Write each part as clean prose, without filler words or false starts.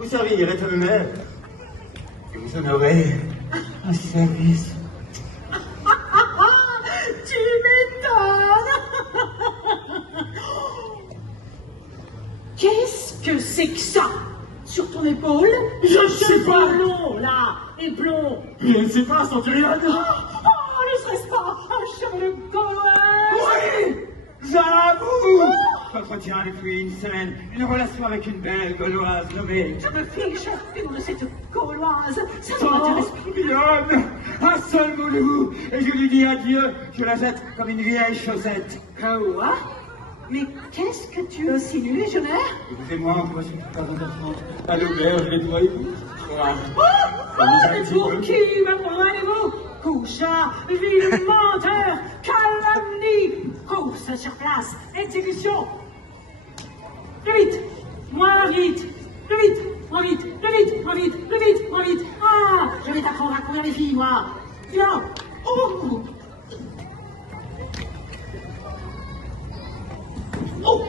vous servirez tout de même. Et vous en aurez un service. Tu m'étonnes. Qu'est-ce que c'est que ça sur ton épaule? Je sais pas. Blond, là, et blond. Je ne sais pas, Centurion. Oh, ne serait-ce pas un cheveu gaulois? Oui, j'avoue. J'entretiens depuis une semaine une relation avec une belle Gauloise nommée Je me fiche une de cette gauloise. Ça ne m'intéresse plus. Centurion. Un seul mot de vous, et je lui dis adieu. Je la jette comme une vieille chaussette. Quoi? Mais qu'est-ce que tu insinues, légionnaire? Écoutez-moi, voici une pas intéressante. À l'auberge, les doigts et vous. Mais pour qui me prenez-vous? Couchard, vil menteur, calomnie, course sur place, exécution. Plus vite, moins vite, plus vite, moins vite, plus vite, moins vite, plus vite, moins vite. Ah, je vais t'apprendre à courir les filles, moi. Viens. Oh. Oh.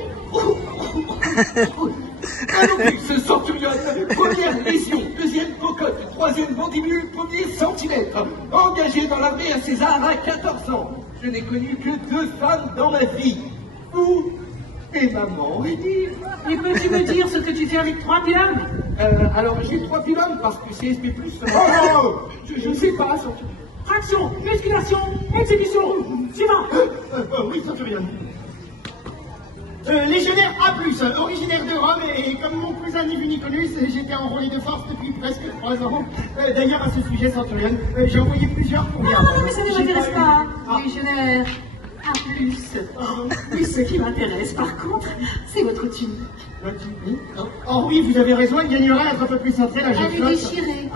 Ce Centurion, première lésion, deuxième cocotte, troisième mandibule, premier centimètre. Engagé dans l'armée à César à 14 ans. Je n'ai connu que 2 femmes dans ma vie. Vous et maman. Et peux-tu me dire ce que tu fais avec 3 pylônes? Alors j'ai 3 pylônes parce que c'est SP+. Oh, Je ne sais pas, Centurion. Traction, musculation, exécution. Suivant. oui, Centurion. Légionnaire A+, originaire de Rome, et comme mon cousin ni vu ni connu, j'étais enrôlé de force depuis presque 3 ans. D'ailleurs, à ce sujet, Centurion, j'ai envoyé plusieurs courriers. Non, mais ça ne m'intéresse pas, légionnaire. A plus. Oui, ce qui m'intéresse, par contre, c'est votre tunique. Oh oui, vous avez raison, il gagnerait à être un peu plus centré, là, Elle est déchirée.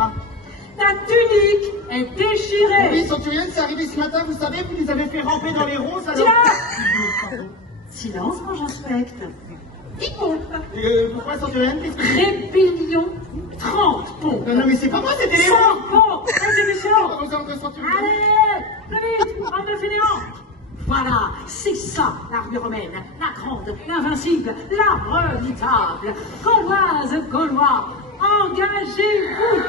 La tunique est déchirée. Oui, Centurion, c'est arrivé ce matin, vous savez, vous nous avez fait ramper dans les roses, alors... Silence, quand j'inspecte. Il pompe. Pourquoi, Centurion? Qu'est-ce que... Rébellion, 30 pompes. Non, mais c'est pas moi, c'était les 100 roses. pompes. Exécution. Aux ordres de Centurion. Allez, plus vite, bande de fainéants. Voilà, c'est ça, l'armée romaine, la grande, l'invincible, la redoutable. Gauloise, Gaulois, engagez-vous.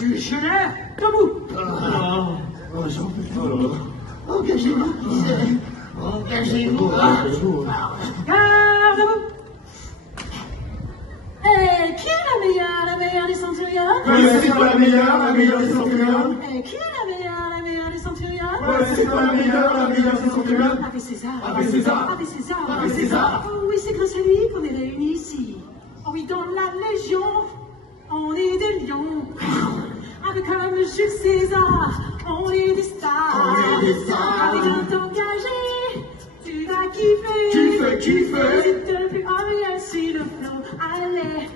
Légionnaire, debout. J'en peux plus. Engagez-vous. Engagez-vous. Garde-vous. Et qui est la meilleure des centurions? C'est pas la meilleure des Centurions. Et qui est la meilleure des centurions? C'est pas la meilleure des Centurions. Ave César. Ave César. Ave César. Ave César. Oh oui, c'est grâce à lui qu'on est réunis ici. Oh oui, dans la Légion, on est des lions. Avec comme Jules César, on est des stars. On est des stars. Avec un t'engager, tu vas kiffer. Kiffer. C'est de plus oh yes, c'est le flow. Allez.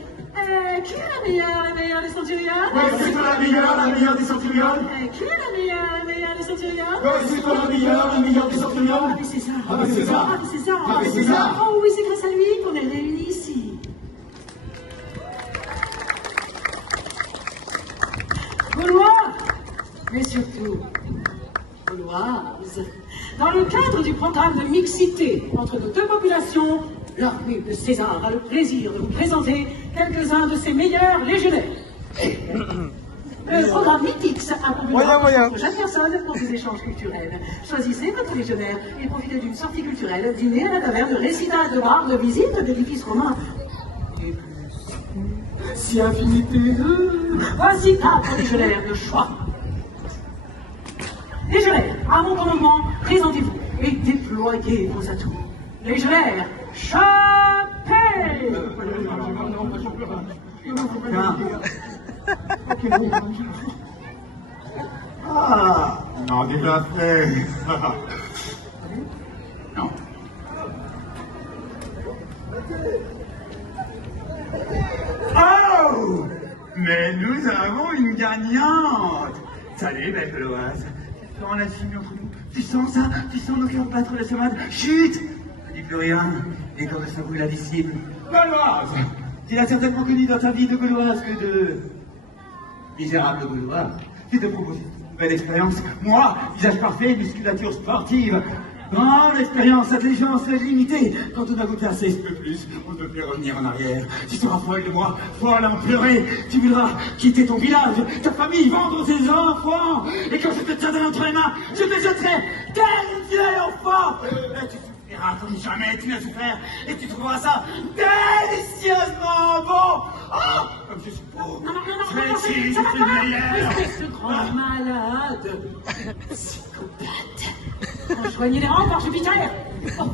Qui est la meilleure des centurions? C'est pas la meilleure des Centurions. Qui est la meilleure des centurions? C'est pas la meilleure des Centurions. Ave César. Ave César. Ave César. Ave César. Oh oui, c'est grâce à lui qu'on est réunis ici. Gaulois, mais surtout gauloises. Dans le cadre du programme de mixité entre nos deux populations, l'armée de César a le plaisir de vous présenter quelques-uns de ses meilleurs légionnaires. Le programme Mythix a pour but de rencontrer chaque personne pour des échanges culturels. Choisissez votre légionnaire et profitez d'une sortie culturelle, dîner à la taverne, récital de bar, de visite d'édifices romains. Et plus. Si infinité. Voici 4 légionnaires de choix. Légionnaire, à mon commandement, présentez-vous et déployez vos atouts. Légionnaire, chapelle. Ah, non, déjà fait. Non. Oh! Mais nous avons une gagnante! Salut, belle Gauloise. Tu sens la chimie entre nous? Tu sens ça? Tu sens nos cœurs battre le somade? Chut! Ne dis plus rien, et quand ça brûle indicible. Gauloise! Tu n'as certainement connu dans ta vie de Gauloise que de misérable Gaulois. Je te propose une belle expérience. Moi, visage parfait, musculature sportive. Grande expérience, intelligence limitée. Quand on a goûté à 16 peu plus, on ne peut plus revenir en arrière. Tu seras folle de moi, folle en pleurer. Tu voudras quitter ton village, ta famille, vendre tes enfants. Et quand je te tiendrai entre les mains, je te jetterai tel vieil enfant. Et tu souffriras comme jamais tu n'as souffert. Et tu trouveras ça délicieusement bon. Oh, comme je suis beau. Celle-ci, je suis le meilleur. Espèce de grand malade. Psychopathe. Rejoignez les rangs par Jupiter. Oh,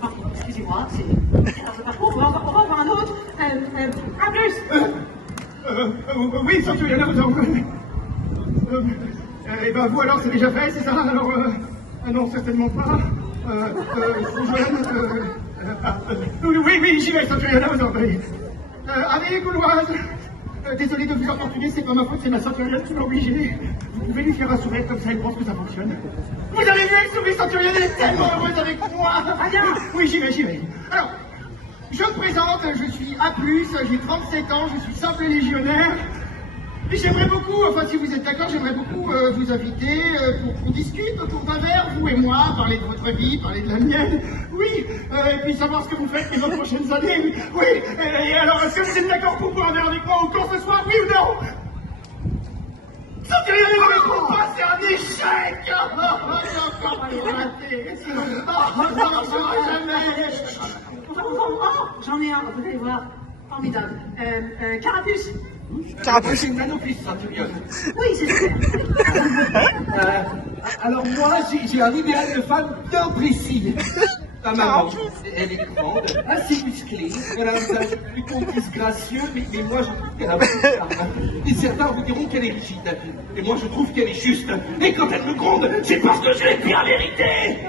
pardon, excusez-moi, c'est un peu parcours. On va voir un autre. À plus. Oui, Centurion, vous en eh ben vous alors c'est déjà fait, c'est ça? Alors, non, certainement pas. Oui, j'y vais, Centurion, vous en prie. Allez, Gauloise. Désolé de vous importuner, c'est pas ma faute, c'est ma Centurion qui m'a obligé. Vous pouvez lui faire un sourire comme ça, elle pense que ça fonctionne. Vous avez vu, elle sourit, Centurion, elle est tellement heureuse avec moi. Oui, j'y vais. Alors, je me présente, je suis A+, j'ai 37 ans, je suis simple légionnaire. Et j'aimerais beaucoup, enfin si vous êtes d'accord, j'aimerais beaucoup vous inviter pour qu'on discute autour d'un verre, vous et moi, parler de votre vie, parler de la mienne. Oui, et puis savoir ce que vous faites les 20 prochaines années. Oui, et alors est-ce que vous êtes d'accord pour boire un verre avec moi encore ce soir, oui ou non? Centurion, ne me répond pas, c'est un échec. J'ai encore pas raté. Ça marchera jamais. Oh, j'en ai un, vous allez voir. Formidable. Carapuce. Carapuce, c'est une nanoplice, Centurion. Oui, c'est super. Alors moi, j'ai un idéal de femme bien précis. Ma maman, elle est grande, assez musclée, elle a un visage plutôt disgracieux, mais moi je trouve qu'elle a beaucoup de charme. Et certains vous diront qu'elle est rigide, et moi je trouve qu'elle est juste. Et quand elle me gronde, c'est parce que je l'ai dit la vérité.